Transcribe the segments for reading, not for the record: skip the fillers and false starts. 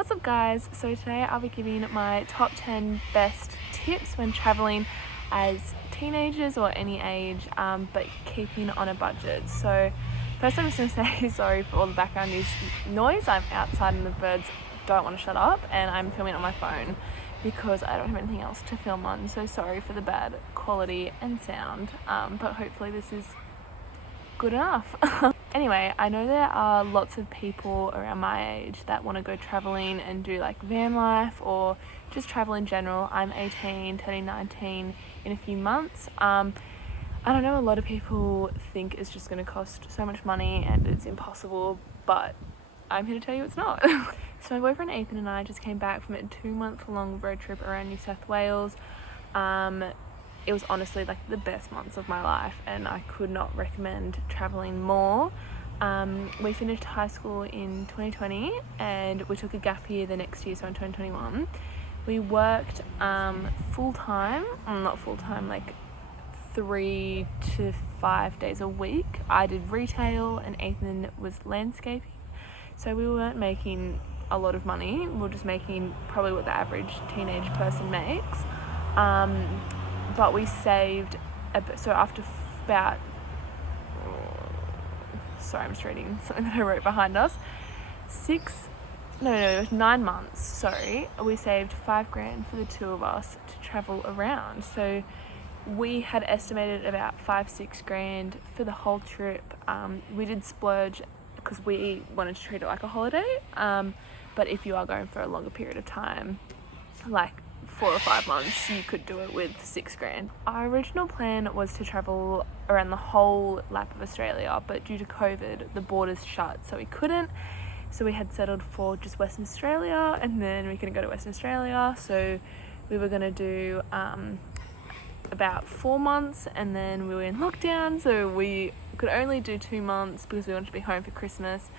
What's up guys? So today I'll be giving my top 10 best tips when traveling as teenagers or any age, but keeping on a budget. So first I'm just going to say sorry for all the background noise. I'm outside and the birds don't want to shut up, and I'm filming on my phone because I don't have anything else to film on. So sorry for the bad quality and sound, but hopefully this is good enough. Anyway, I know there are lots of people around my age that want to go traveling and do like van life or just travel in general. I'm 18, turning 19 in a few months. I don't know, a lot of people think it's just going to cost so much money and it's impossible, but I'm here to tell you it's not. So my boyfriend Ethan and I just came back from a 2-month-long road trip around New South Wales. It was honestly like the best months of my life, and I could not recommend traveling more. We finished high school in 2020 and we took a gap year the next year, so in 2021. We worked full-time, not full-time, like 3 to 5 days a week. I did retail and Ethan was landscaping, so we weren't making a lot of money. We were just making probably what the average teenage person makes. But we saved a bit. So after about, sorry, I'm just reading something that I wrote behind us. It was 9 months, sorry. We saved $5,000 for the two of us to travel around. So we had estimated about $5,000-6,000 for the whole trip. We did splurge because we wanted to treat it like a holiday. But if you are going for a longer period of time, like 4 or 5 months, you could do it with $6,000. Our original plan was to travel around the whole lap of Australia, but due to COVID, the borders shut, so we couldn't. So we had settled for just Western Australia, and then we couldn't go to Western Australia, so we were going to do about 4 months, and then we were in lockdown, so we could only do 2 months because we wanted to be home for Christmas.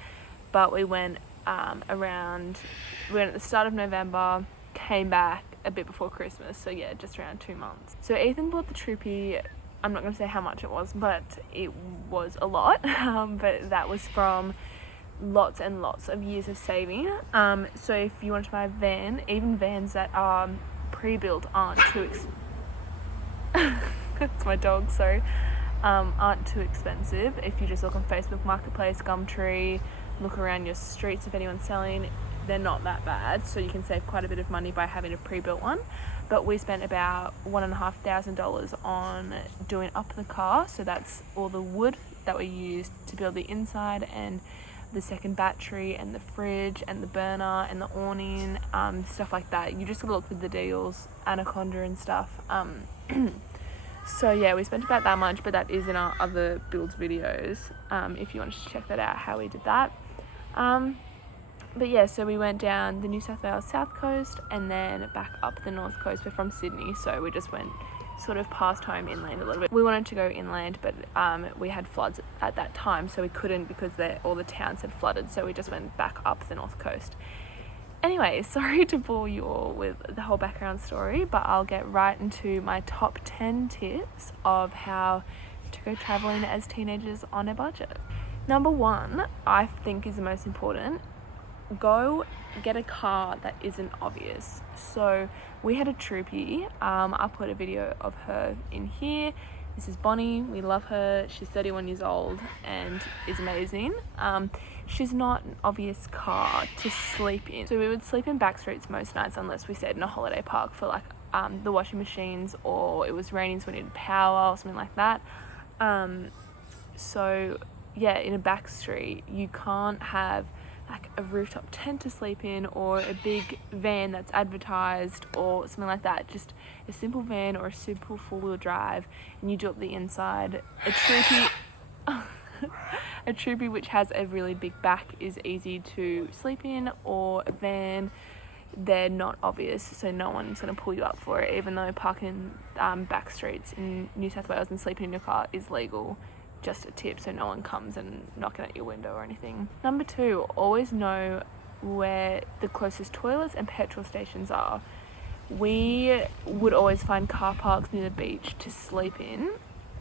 But we went at the start of November, came back a bit before Christmas, so yeah, just around 2 months. So Ethan bought the troopy. I'm not going to say how much it was, but it was a lot. But that was from lots and lots of years of saving. So if you want to buy a van, even vans that are pre-built aren't too that's my dog, sorry. Aren't too expensive. If you just look on Facebook Marketplace, Gumtree, look around your streets if anyone's selling, they're not that bad, so you can save quite a bit of money by having a pre-built one. But we spent about $1,500 on doing up the car, so that's all the wood that we used to build the inside and the second battery and the fridge and the burner and the awning, stuff like that. You just gotta look for the deals, Anaconda and stuff. So yeah, we spent about that much, but that is in our other builds videos, if you want to check that out, how we did that. But yeah, so we went down the New South Wales south coast and then back up the north coast. We're from Sydney, so we just went sort of past home inland a little bit. We wanted to go inland, but we had floods at that time, so we couldn't because all the towns had flooded, so we just went back up the north coast. Anyway, sorry to bore you all with the whole background story, but I'll get right into my top 10 tips of how to go traveling as teenagers on a budget. Number 1, I think, is the most important. Go get a car that isn't obvious. So we had a troopy. I'll put a video of her in here. This is Bonnie. We love her. She's 31 years old and is amazing. She's not an obvious car to sleep in. So we would sleep in back streets most nights unless we stayed in a holiday park for like the washing machines, or it was raining so we needed power or something like that. So yeah, in a back street you can't have like a rooftop tent to sleep in or a big van that's advertised or something like that. Just a simple van or a simple four-wheel drive, and you do up the inside. A troopy which has a really big back is easy to sleep in, or a van, they're not obvious, so no one's going to pull you up for it, even though parking back streets in New South Wales and sleeping in your car is legal. Just a tip, so no one comes and knocking at your window or anything. Number 2, always know where the closest toilets and petrol stations are. We would always find car parks near the beach to sleep in,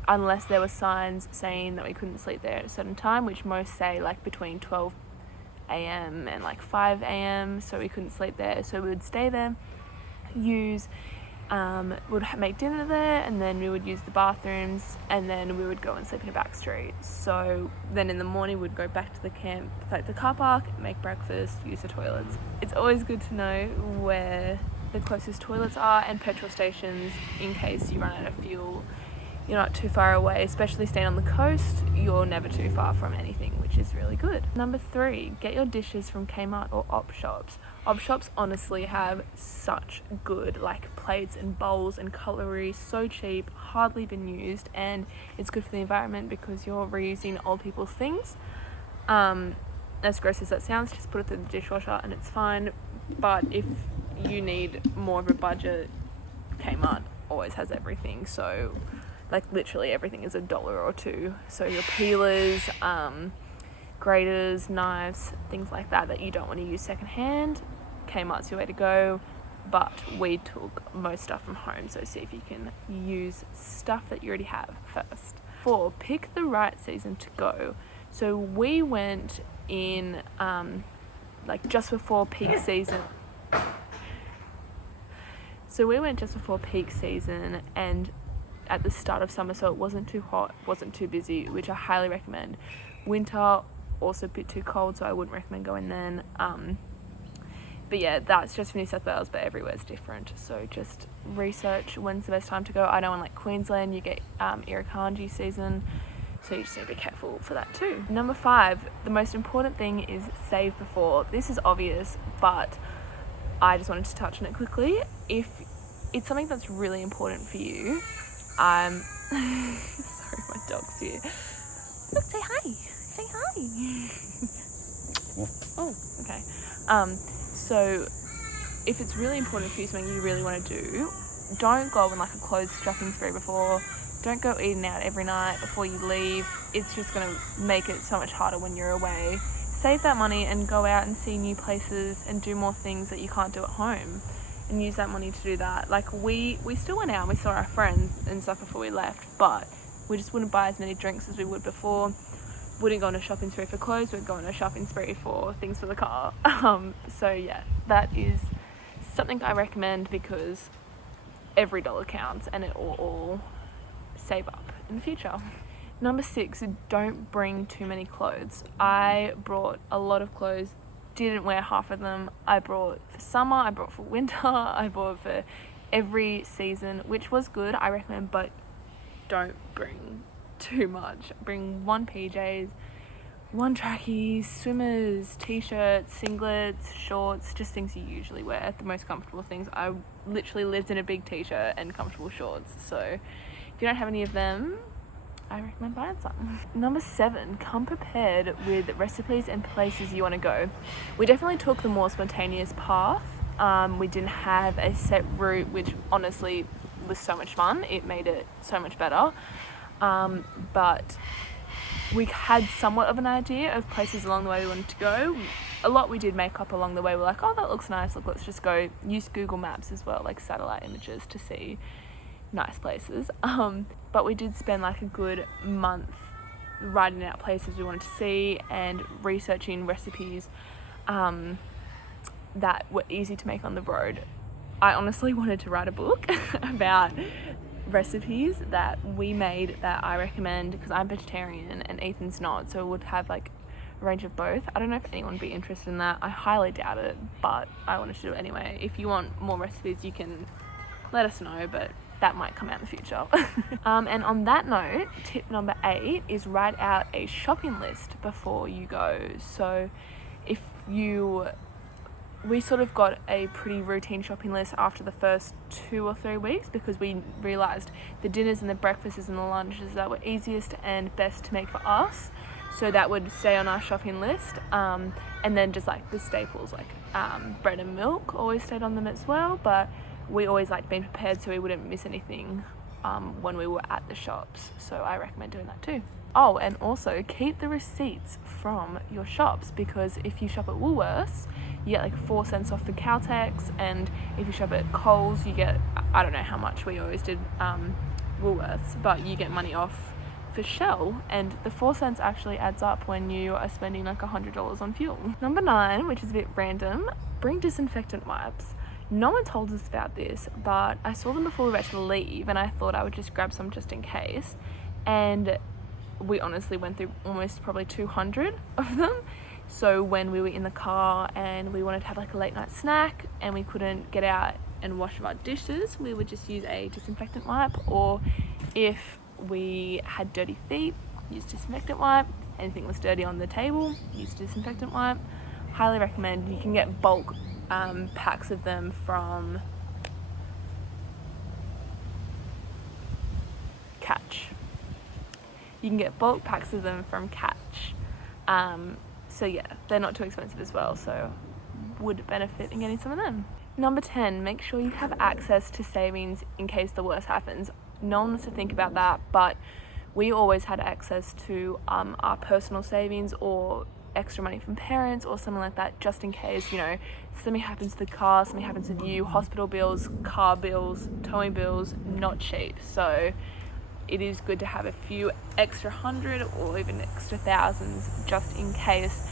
unless there were signs saying that we couldn't sleep there at a certain time, which most say like between 12 a.m. and like 5 a.m. so we couldn't sleep there, so we would stay there, would make dinner there, and then we would use the bathrooms, and then we would go and sleep in a back street. So then in the morning we'd go back to the camp, like the car park, make breakfast, use the toilets. It's always good to know where the closest toilets are and petrol stations in case you run out of fuel. You're not too far away, especially staying on the coast, you're never too far from anything, which is really good. Number 3, get your dishes from Kmart or op shops. Op shops honestly have such good like plates and bowls and cutlery, so cheap, hardly been used, and it's good for the environment because you're reusing old people's things. As gross as that sounds, just put it through the dishwasher and it's fine. But if you need more of a budget, Kmart always has everything. So like literally everything is $1 or $2. So your peelers, graters, knives, things like that you don't want to use secondhand, Kmart's your way to go. But we took most stuff from home, so see if you can use stuff that you already have first. 4, pick the right season to go. So we went in like just before peak season. So we went just before peak season and at the start of summer, so it wasn't too hot, wasn't too busy, which I highly recommend. Winter, also a bit too cold, so I wouldn't recommend going then. But yeah, that's just for New South Wales, but everywhere's different. So just research when's the best time to go. I know in like Queensland you get Irukandji season, so you just need to be careful for that too. Number 5, the most important thing is save before. This is obvious, but I just wanted to touch on it quickly. If it's something that's really important for you, sorry, my dog's here. Look, say hi. Say hi. Oh, okay. So if it's really important for you, something you really want to do, don't go on like a clothes shopping spree before. Don't go eating out every night before you leave. It's just going to make it so much harder when you're away. Save that money and go out and see new places and do more things that you can't do at home, and use that money to do that. Like we still went out and we saw our friends and stuff before we left, but we just wouldn't buy as many drinks as we would before. Wouldn't go on a shopping spree for clothes, we'd go on a shopping spree for things for the car. So yeah, that is something I recommend because every dollar counts and it will all save up in the future. Number 6, don't bring too many clothes. I brought a lot of clothes, didn't wear half of them. I brought for summer, I brought for winter, I brought for every season, which was good, I recommend, but don't bring too much. Bring 1 PJs, 1 trackies, swimmers, t-shirts, singlets, shorts, just things you usually wear, the most comfortable things. I literally lived in a big t-shirt and comfortable shorts, so if you don't have any of them, I recommend buying some. Number 7, come prepared with recipes and places you want to go. We definitely took the more spontaneous path. We didn't have a set route, which honestly was so much fun. It made it so much better. But we had somewhat of an idea of places along the way we wanted to go. A lot we did make up along the way. We're like, oh, that looks nice. Look, let's just go. Use Google Maps as well, like satellite images to see nice places. But we did spend like a good month writing out places we wanted to see and researching recipes that were easy to make on the road. I honestly wanted to write a book about recipes that we made that I recommend, because I'm vegetarian and Ethan's not, so it would have like a range of both. I don't know if anyone would be interested in that. I highly doubt it, but I wanted to do it anyway. If you want more recipes, you can let us know, but that might come out in the future. And on that note, tip number 8 is write out a shopping list before you go. So if we sort of got a pretty routine shopping list after the first 2 or 3 weeks, because we realised the dinners and the breakfasts and the lunches that were easiest and best to make for us, so that would stay on our shopping list. And then just like the staples like bread and milk always stayed on them as well, but we always like being prepared so we wouldn't miss anything when we were at the shops, so I recommend doing that too. Oh, and also keep the receipts from your shops, because if you shop at Woolworths, you get like 4 cents off the Caltex, and if you shop at Coles, you get, I don't know how much we always did Woolworths, but you get money off for Shell, and the 4 cents actually adds up when you are spending like $100 on fuel. Number 9, which is a bit random, bring disinfectant wipes. No one told us about this, but I saw them before we were about to leave, and I thought I would just grab some just in case. And we honestly went through almost probably 200 of them. So when we were in the car and we wanted to have like a late night snack and we couldn't get out and wash our dishes, we would just use a disinfectant wipe, or if we had dirty feet, use disinfectant wipe. Anything was dirty on the table, use disinfectant wipe. Highly recommend. You can get bulk packs of them from Catch. You can get bulk packs of them from Catch. So yeah, they're not too expensive as well, so would benefit in getting some of them. Number 10, make sure you have access to savings in case the worst happens. No one wants to think about that, but we always had access to our personal savings or extra money from parents or something like that, just in case, you know, something happens to the car, something happens with you, hospital bills, car bills, towing bills, not cheap. So it is good to have a few extra hundred or even extra thousands just in case,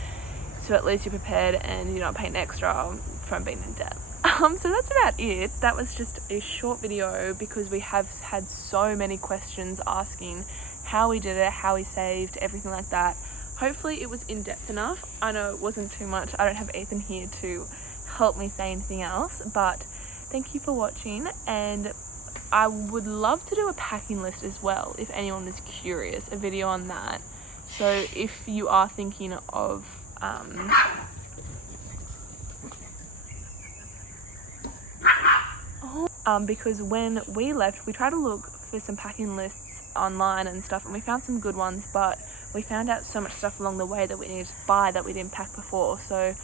so at least you're prepared and you're not paying extra from being in debt. So that's about it. That was just a short video because we have had so many questions asking how we did it, how we saved, everything like that. Hopefully it was in-depth enough. I know it wasn't too much. I don't have Ethan here to help me say anything else, but thank you for watching, and I would love to do a packing list as well if anyone is curious, a video on that. So if you are thinking of because when we left, we tried to look for some packing lists online and stuff, and we found some good ones, but we found out so much stuff along the way that we needed to buy that we didn't pack before. So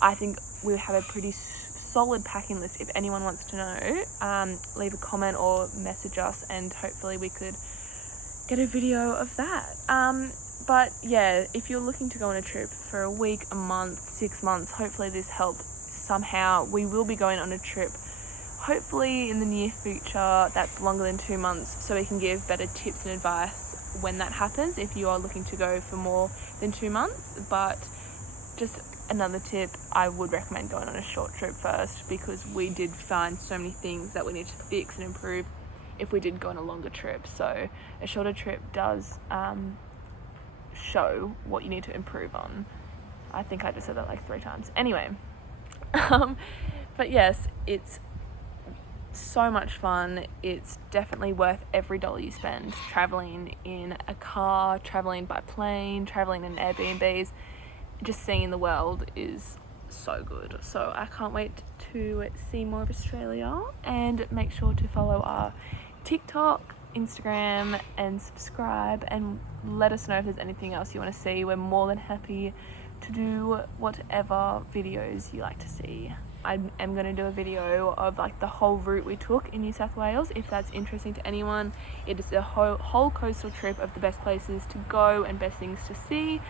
I think we have a pretty solid packing list. If anyone wants to know, leave a comment or message us, and hopefully we could get a video of that. But yeah, if you're looking to go on a trip for a week, a month, 6 months, hopefully this helped somehow. We will be going on a trip hopefully in the near future that's longer than 2 months, so we can give better tips and advice when that happens if you are looking to go for more than 2 months. But just another tip, I would recommend going on a short trip first, because we did find so many things that we need to fix and improve if we did go on a longer trip. So a shorter trip does show what you need to improve on. I think I just said that like 3 times. Anyway, but yes, it's so much fun. It's definitely worth every dollar you spend traveling in a car, traveling by plane, traveling in Airbnbs. Just seeing the world is so good. So I can't wait to see more of Australia, and make sure to follow our TikTok, Instagram, and subscribe, and let us know if there's anything else you want to see. We're more than happy to do whatever videos you like to see. I am going to do a video of like the whole route we took in New South Wales, if that's interesting to anyone. It is a whole coastal trip of the best places to go and best things to see.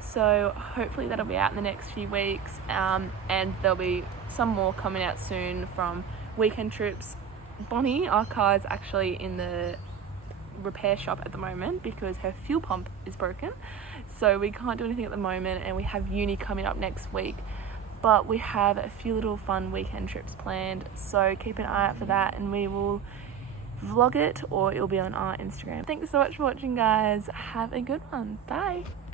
So hopefully that'll be out in the next few weeks, and there'll be some more coming out soon from weekend trips. Bonnie, our car, is actually in the repair shop at the moment because her fuel pump is broken, so we can't do anything at the moment, and we have uni coming up next week. But we have a few little fun weekend trips planned, so keep an eye out for that, and we will vlog it, or it'll be on our Instagram. Thanks so much for watching, guys. Have a good one. Bye.